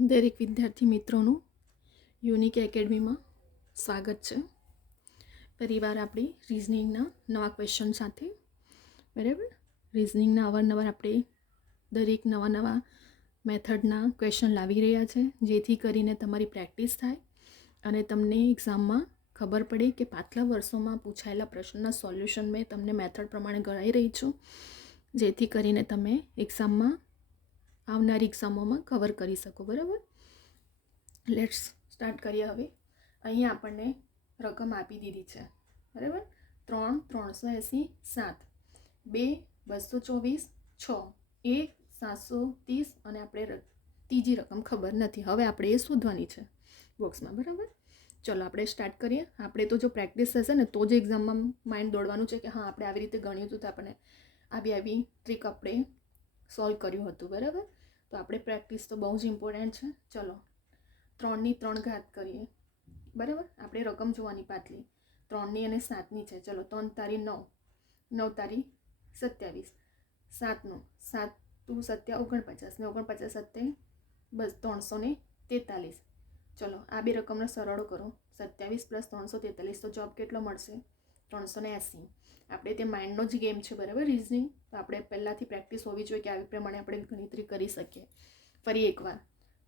દરેક વિદ્યાર્થી મિત્રોનું યુનિક એકેડમીમાં સ્વાગત છે. પરિવાર આપણી રિઝનિંગના નવા ક્વેશ્ચન સાથે, બરાબર. રિઝનિંગના અવારનવાર આપણે દરેક નવા મેથડના ક્વેશ્ચન લાવી રહ્યા છે, જેથી કરીને તમારી પ્રેક્ટિસ થાય અને તમને એક્ઝામમાં ખબર પડે કે પાછલા વર્ષોમાં પૂછાયેલા પ્રશ્નના સોલ્યુશન મેં તમને મેથડ પ્રમાણે ગણાવી રહી છું, જેથી કરીને તમે એક્ઝામમાં આવનારી એક્ઝામોમાં કવર કરી શકો. બરાબર. લેટ્સ સ્ટાર્ટ કરીએ. હવે અહીંયા આપણને રકમ આપી દીધી છે, બરાબર. 3, 380, 7, 2, 224, 6, 1, 730 અને આપણે ત્રીજી રકમ ખબર નથી. હવે આપણે એ શોધવાની છે બોક્સમાં, બરાબર. ચલો આપણે સ્ટાર્ટ કરીએ. આપણે તો જો પ્રેક્ટિસ થશે ને તો જ એક્ઝામમાં માઇન્ડ દોડવાનું છે કે હા આપણે આવી રીતે ગણ્યું હતું, તો આપણે આવી ટ્રીક આપણે સોલ્વ કર્યું હતું, બરાબર. તો આપણે પ્રેક્ટિસ તો બહુ જ ઇમ્પોર્ટન્ટ છે. ચલો 3ની 3 ઘાત કરીએ, બરાબર. આપણે રકમ જોવાની પાછલી 3ની અને 7ની છે. ચલો 3 તારી 9, 9 તારી 27, 7નું 7 × 7 = 49 ને 49 × 7 બસ 343. ચલો આ બે રકમને સરળ કરો. 27 + 343 તો જવાબ કેટલો મળશે? 380. આપણે તે માઇન્ડનો જ ગેમ છે, બરાબર. રિઝનિંગ તો આપણે પહેલાંથી પ્રેક્ટિસ હોવી જોઈએ કે આવી પ્રમાણે આપણે ગણતરી કરી શકીએ. ફરી એકવાર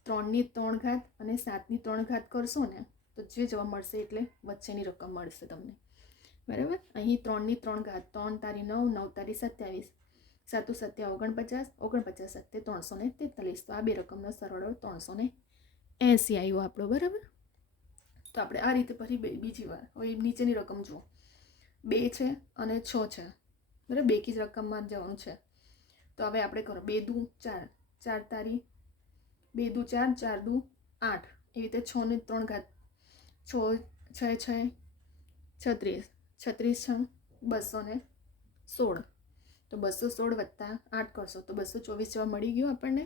3ની 3 ઘાત અને 7ની 3 ઘાત કરશો ને તો જે જવાબ મળશે એટલે વચ્ચેની રકમ મળશે તમને, બરાબર. અહીં 3ની 3 ઘાત 3 તારી 9, 9 તારી 27, 7 × 7 = 49, 49 × 7 = 343. તો આ બે રકમનો સરવાળો 380 આવ્યો આપણો, બરાબર. તો આપણે આ રીતે પછી બીજી વાર હવે નીચેની રકમ જુઓ. 2 છે અને 6 છે, બરાબર. બેકી જ રકમમાં જવાનું છે. તો હવે આપણે કરો 2 દુ 4, 4 તારી 2 દુ 4, 4 દુ 8, એવી રીતે 6ની 3 ઘાત 6, 6, 36, 36 × 216. તો 216 + 8 કરશો તો 224 જવાબ મળી ગયો આપણને,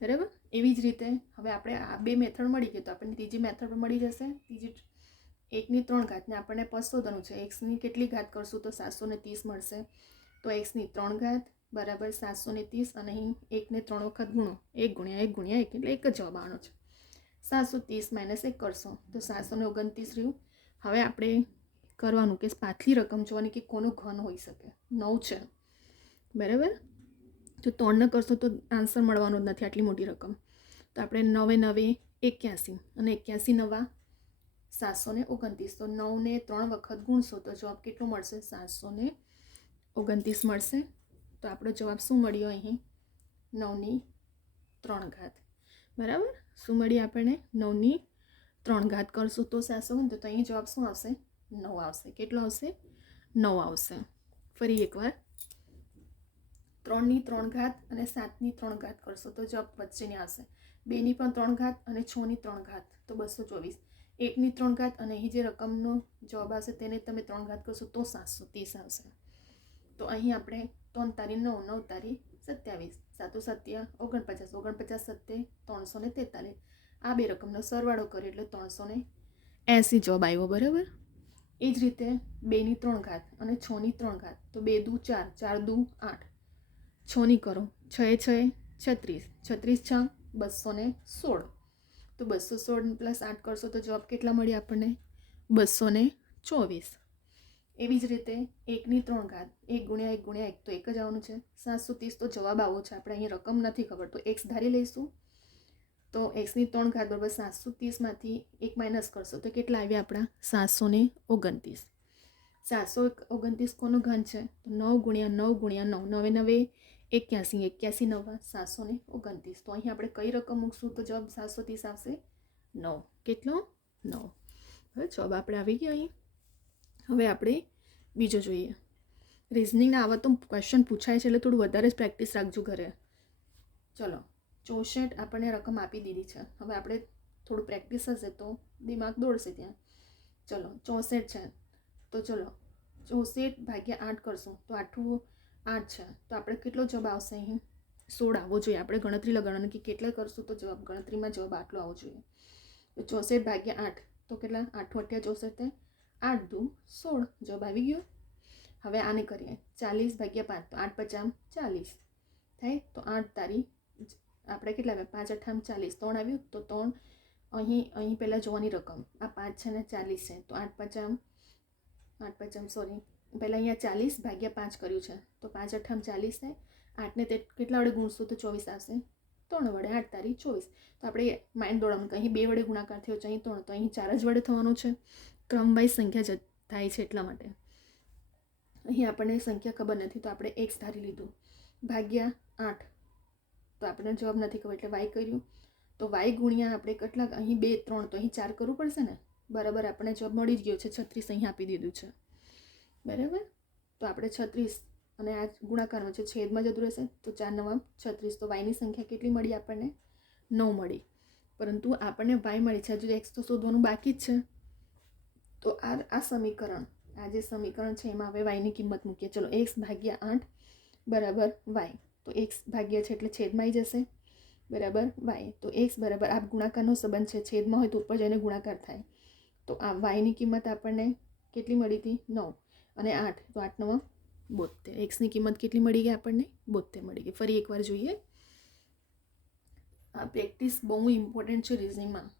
બરાબર. એવી જ રીતે હવે આપણે આ બે મેથડ મળી ગઈ તો આપણને ત્રીજી મેથડ પણ મળી જશે. ત્રીજી 1ની 3 ઘાત ને આપણને શોધવાનું છે. xની કેટલી ઘાત કરશું તો 730 મળશે. તો xની 3 ઘાત બરાબર 730 અને અહીં 1ને 3 વખત ગુણો, 1 × 1 × 1 એટલે એક જ જવાબ આવવાનો છે. 730 - 1 કરશો તો 729 રહ્યું. હવે આપણે કરવાનું કે પાછલી રકમ જોવાની કે કોનો ઘન હોઈ શકે. 9 છે, બરાબર. તો 3 કરશો તો આન્સર મળવાનો જ નથી આટલી મોટી રકમ. તો આપણે 9 × 9 = 81 અને 81 × 9 = 729. તો 9ને 3 વખત ગુણશો તો જવાબ કેટલો મળશે? 729 મળશે. તો આપણો જવાબ શું મળ્યો અહીં? 9ની 3 ઘાત, બરાબર. શું મળી આપણને? 9ની 3 ઘાત કરશું તો 700, તો અહીં જવાબ શું આવશે? 9 આવશે. કેટલો આવશે? 9 આવશે. ફરી એકવાર 3ની 3 ઘાત અને 7ની 3 ઘાત કરશો તો જવાબ વચ્ચેની આવશે. 2ની પણ 3 ઘાત અને 6ની 3 ઘાત તો 224. 1ની 3 ઘાત અને અહીં જે રકમનો જવાબ આવશે તેને તમે 3 ઘાત કરશો તો 730 આવશે. તો અહીં આપણે 3 તારી 9, 9 તારી 27, 7 × 7 = 49, 49 × 7 = 343. આ બે રકમનો સરવાળો કરીએ એટલે 380 જવાબ આવ્યો, બરાબર. એ જ રીતે 2ની 3 ઘાત અને 6ની 3 ઘાત તો 2 દુ 4, 4 દુ 8, 6ની કરો 6 × 6 = 36, 36 × 216. તો 216 + 8 કરશો તો જવાબ કેટલા મળ્યા આપણને? 224. એવી જ રીતે 1ની 3 ઘાત 1 × 1 × 1 તો એક જ આવવાનું છે. 730 તો જવાબ આવો છે. આપણે અહીં રકમ નથી ખબર તો x ધારી લઈશું. તો xની 3 ઘાત બરાબર 730માંથી 1 માઇનસ કરશો તો કેટલા આવ્યા આપણા? 729. 729 કોનો ઘન છે? તો 9 × 9 × 9, 9 × 9 = 81, 81 × 9 = 729. તો અહીં આપણે કઈ રકમ મૂકશું તો જવાબ 730 આવશે? 9. કેટલો? 9. હવે જવાબ આપણે આવી ગયો અહીં. હવે આપણે બીજો જોઈએ. રિઝનિંગના આવા તો ક્વેશ્ચન પૂછાય છે એટલે થોડું વધારે જ પ્રેક્ટિસ રાખજો ઘરે. ચલો 64 આપણને રકમ આપી દીધી છે. હવે આપણે થોડું પ્રેક્ટિસ હશે તો દિમાગ દોડશે ત્યાં. ચલો 64 છે તો ચલો 64 / 8 કરશું તો 8 છે. તો આપણે કેટલો જવાબ આવશે અહીં? 16 આવવો જોઈએ. આપણે ગણતરી લગાડવાની કે કેટલા કરશું તો જવાબ ગણતરીમાં જવાબ આટલો આવવો જોઈએ. તો 64 / 8 તો કેટલા? 8 × 8 = 64, 8 દુ 16 જવાબ આવી ગયો. હવે આને કરીએ 40 / 5 તો 8 × 5 = 40 થાય. તો 8 તારી આપણે કેટલા આવ્યા 5 અઠ્ઠામ 40 3 આવ્યું તો 3 અહીં પહેલાં જોવાની રકમ આ 5 છે ને 40 છે તો 8 પચામ સોરી પહેલાં અહીંયા 40 ભાગ્યા 5 કર્યું છે તો 5 અઠ્ઠામ 40 છે 8ને તે કેટલા વડે ગુણશું તો 24 આવશે 3 વડે 8 તારી 24 તો આપણે માઇન્ડ દોડવાનું કે અહીં 2 વડે ગુણાકાર થયો છે અહીં 3 તો અહીં 4 જ વડે થવાનું છે ક્રમવાઇઝ સંખ્યા થાય છે એટલા માટે અહીં આપણને સંખ્યા ખબર નથી તો આપણે x ધારી લીધું ભાગ્યા 8 તો આપણને જવાબ નથી ખબર એટલે y કર્યું તો y ગુણ્યા આપણે કેટલા અહીં 2 3 તો અહીં 4 કરવું પડશે ને બરાબર આપણને જવાબ મળી જ ગયો છે 36 અહીં આપી દીધું છે બરાબર તો આપણે 36 અને આ ગુણાકારમાં છે છેદમાં જતું રહેશે તો 4 9 36 તો વાયની સંખ્યા કેટલી મળી આપણને 9 મળી પરંતુ આપણને વાય મળી છે હજુ એક્સ તો શોધવાનું બાકી જ છે તો આ સમીકરણ આ જે સમીકરણ છે એમાં હવે વાયની કિંમત મૂકીએ ચલો એક્સ ભાગ્યા 8 બરાબર વાય તો એક્સ ભાગ્યા છે એટલે છેદમાં આવી જશે બરાબર વાય તો એક્સ બરાબર આ ગુણાકારનો સંબંધ છે છેદમાં હોય તો ઉપર જઈને ગુણાકાર થાય તો આ વાયની કિંમત આપણને કેટલી મળી હતી 9 અને 8 તો 8 9 72 એક્સની કિંમત કેટલી મળી ગઈ આપણને 72 મળી ગઈ ફરી એકવાર જોઈએ આ પ્રેક્ટિસ બહુ ઇમ્પોર્ટન્ટ છે રિઝનિંગમાં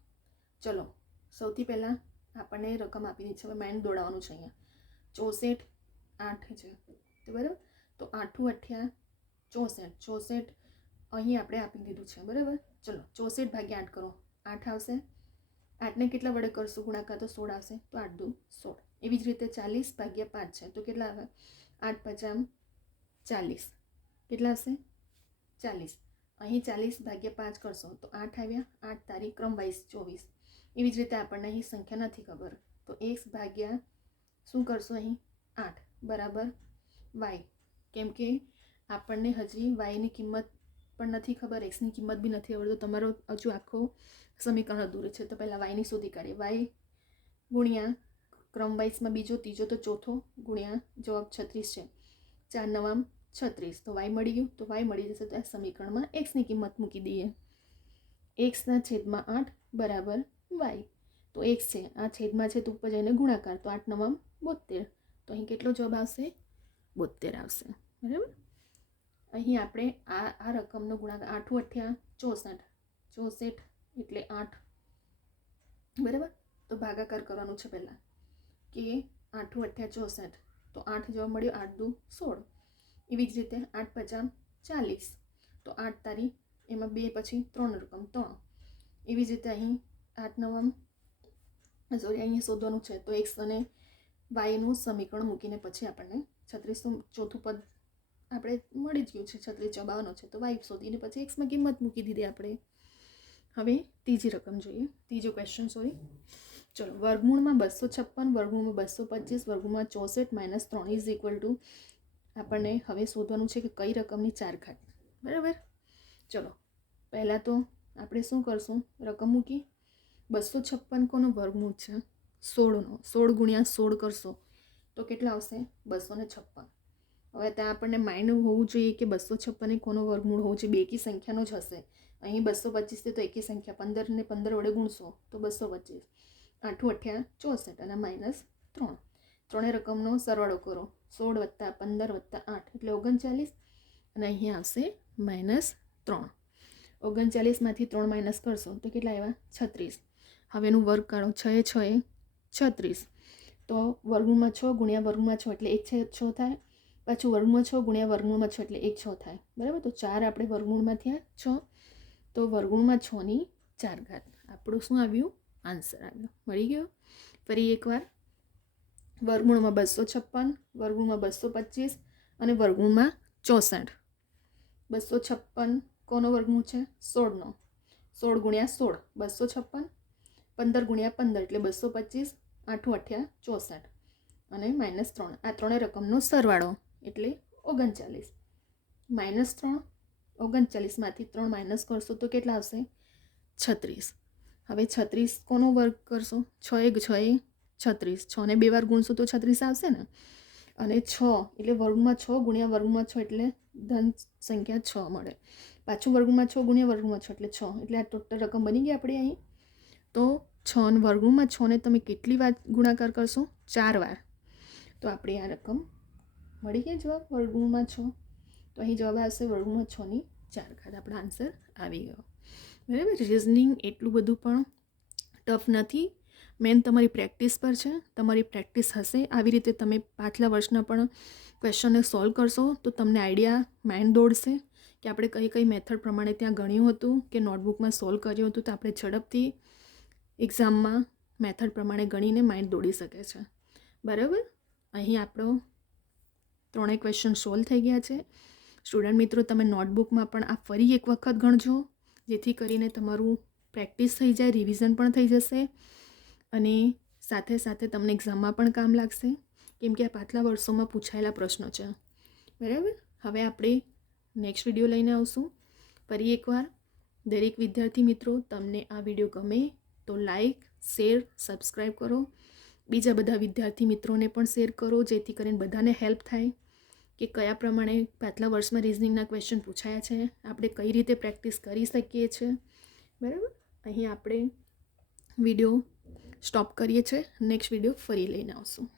ચલો સૌથી પહેલાં આપણને રકમ આપી દીધી છે હવે માઇન્ડ દોડાવવાનું છે અહીંયા 64 8 છે તો બરાબર તો 8 8 64 અહીં આપણે આપી દીધું છે બરાબર ચલો 64 ભાગ્યા 8 કરો 8 આવશે 8ને કેટલા વડે કરશું ગુણાકાર તો 16 આવશે તો 8 દુ 16 એવી જ રીતે 40 ભાગ્યા 5 છે તો કેટલા આવે 8 પચામ 40 કેટલા આવશે 40 અહીં 40 ભાગ્યા 5 કરશો તો 8 આવ્યા 8 તારીખ ક્રમવાઇઝ 24 એવી જ રીતે આપણને અહીં સંખ્યા નથી ખબર તો x ભાગ્યા શું કરશો અહીં 8 બરાબર y કેમ કે આપણને હજી વાયની કિંમત પણ નથી ખબર એક્સની કિંમત બી નથી આવડતું તમારો હજુ આખો સમીકરણ અધૂરું છે તો પહેલાં વાયની શોધી કાઢીએ વાય ગુણ્યા ક્રમવાઇઝમાં બીજો ત્રીજો તો ચોથો ગુણ્યા જવાબ 36 છે 4 9 36 તો વાય મળી ગયું તો વાય મળી જશે તો આ સમીકરણમાં એક્સની કિંમત મૂકી દઈએ એક્સના છેદમાં 8 બરાબર વાય તો એક્સ છે આ છેદમાં છે તો ઉપર જઈને ગુણાકાર તો 8 9 72 તો અહીં કેટલો જવાબ આવશે 72 આવશે બરાબર અહીં આપણે આ રકમનો ગુણાકાર 8 8 64 એટલે 8 બરાબર તો ભાગાકાર કરવાનું છે પહેલાં કે 8 8 64 તો 8 જવાબ મળ્યો 8 દુ 16 એવી જ રીતે 8 પચામ 40 તો 8 તારી એમાં 2 પછી 3 રકમ 3 એવી જ રીતે અહીં 8 9 સોરી અહીંયા શોધવાનું છે તો એક્સ અને વાયનું સમીકરણ મૂકીને પછી આપણને 36 ચોથું પદ આપણે મળી જ ગયું છે 36 ચોબાવવાનો છે તો વાય શોધીને પછી એક્સમાં કિંમત મૂકી દીધી આપણે હવે ત્રીજી રકમ જોઈએ ત્રીજો ક્વેશ્ચન સોરી ચલો વર્ગમૂળમાં 256 વર્ગમૂળમાં 225 વર્ગમૂળમાં 64 - 3 ઇઝ ઇક્વલ ટુ આપણને હવે શોધવાનું છે કે કઈ રકમની 4 ઘાત બરાબર ચલો પહેલાં તો આપણે શું કરશું રકમ મૂકી 256 કોનો વર્ગમૂળ છે 16નો 16 ગુણ્યા 16 કરશો તો કેટલા આવશે 256 હવે ત્યાં આપણને માઇન્ડ હોવું જોઈએ કે 256 કોનો વર્ગમૂળ હોવું જોઈએ બેકી સંખ્યાનો જ હશે અહીં 225 તો એકી સંખ્યા 15 ને 15 વડે ગુણશો તો 225 8 8 64 અને -3 ત્રણેય રકમનો સરવાળો કરો 16 + 15 + 8 એટલે 39 અને અહીંયા આવશે -3 39માંથી 3 માઇનસ કરશો તો કેટલા આવ્યા 36 હવે એનું વર્ગ કાઢો 6 6 36 તો વર્ગમૂળમાં 6 ગુણ્યા વર્ગમૂળમાં 6 એટલે 1 6 થાય પાછું વર્ગમૂળમાં 6 ગુણ્યા વર્ગમૂળમાં 6 એટલે 1 6 થાય બરાબર તો 4 આપણે વર્ગમૂળમાં થયા 6 તો વર્ગમૂળમાં 6ની 4 ઘાત આપણું શું આવ્યું આન્સર આવ્યો મળી ગયો ફરી એકવાર વર્ગમૂળમાં 256 વર્ગમૂળમાં 225 અને વર્ગમૂળમાં 64 256 કોનો વર્ગમૂળ છે 16નો 16 ગુણ્યા 16 256 15 ગુણ્યા 15 એટલે 225 8 8 64 અને -3 આ ત્રણેય રકમનો સરવાળો એટલે 39 -3 39માંથી 3 માઇનસ કરશો તો કેટલા આવશે 36 હવે 36 કોનો વર્ગ કરશો 6 1 6 36 6 ને 2 વાર ગુણશો તો 36 આવશે ને અને 6 એટલે વર્ગમાં 6 ગુણ્યા વર્ગમાં 6 એટલે ધન સંખ્યા 6 મળે પાછું વર્ગમાં 6 ગુણ્યા વર્ગમાં 6 એટલે 6 એટલે આ ટોટલ રકમ બની ગઈ આપણી અહીં તો 6 વર્ગમાં 6 ને તમે કેટલી વાર ગુણાકાર કરશો 4 વાર તો આપણી આ રકમ મળી ગઈ જવાબ વર્ગમૂળમાં 6 તો અહીં જવાબ આવશે વર્ગમૂળમાં 6ની 4 ખાત આપણો આન્સર આવી ગયો. બરાબર. રિઝનિંગ એટલું બધું પણ ટફ નથી. મેન તમારી પ્રેક્ટિસ પર છે. તમારી પ્રેક્ટિસ હશે આવી રીતે તમે પાછલા વર્ષના પણ ક્વેશ્ચનને સોલ્વ કરશો તો તમને આઈડિયા માઇન્ડ દોડશે કે આપણે કઈ કઈ મેથડ પ્રમાણે ત્યાં ગણ્યું હતું કે નોટબુકમાં સોલ્વ કર્યું હતું, તો આપણે ઝડપથી એક્ઝામમાં મેથડ પ્રમાણે ગણીને માઇન્ડ દોડી શકે છે. બરાબર. અહીં આપણો 3 ક્વેશ્ચન સોલ્વ થઈ ગયા છે. સ્ટુડન્ટ મિત્રો, તમે નોટબુકમાં પણ આ ફરી એક વખત ગણજો, જેથી કરીને તમારું પ્રેક્ટિસ થઈ જાય, રિવિઝન પણ થઈ જશે અને સાથે સાથે તમને એક્ઝામમાં પણ કામ લાગશે, કેમ કે આ પાછલા વર્ષોમાં પૂછાયેલા પ્રશ્નો છે. બરાબર. હવે આપણે નેક્સ્ટ વિડીયો લઈને આવશું. ફરી એકવાર દરેક વિદ્યાર્થી મિત્રો, તમને આ વિડીયો ગમે તો લાઈક, શેર, સબસ્ક્રાઈબ કરો. બીજા બધા વિદ્યાર્થી મિત્રોને પણ શેર કરો, જેથી કરીને બધાને હેલ્પ થાય કે કયા પ્રમાણે પાછલા વર્ષમાં રિઝનિંગના ક્વેશ્ચન પૂછાયા છે, આપણે કઈ રીતે પ્રેક્ટિસ કરી શકીએ છીએ. બરાબર. અહીં આપણે વિડીયો સ્ટોપ કરીએ છીએ. નેક્સ્ટ વિડીયો ફરી લઈને આવશું.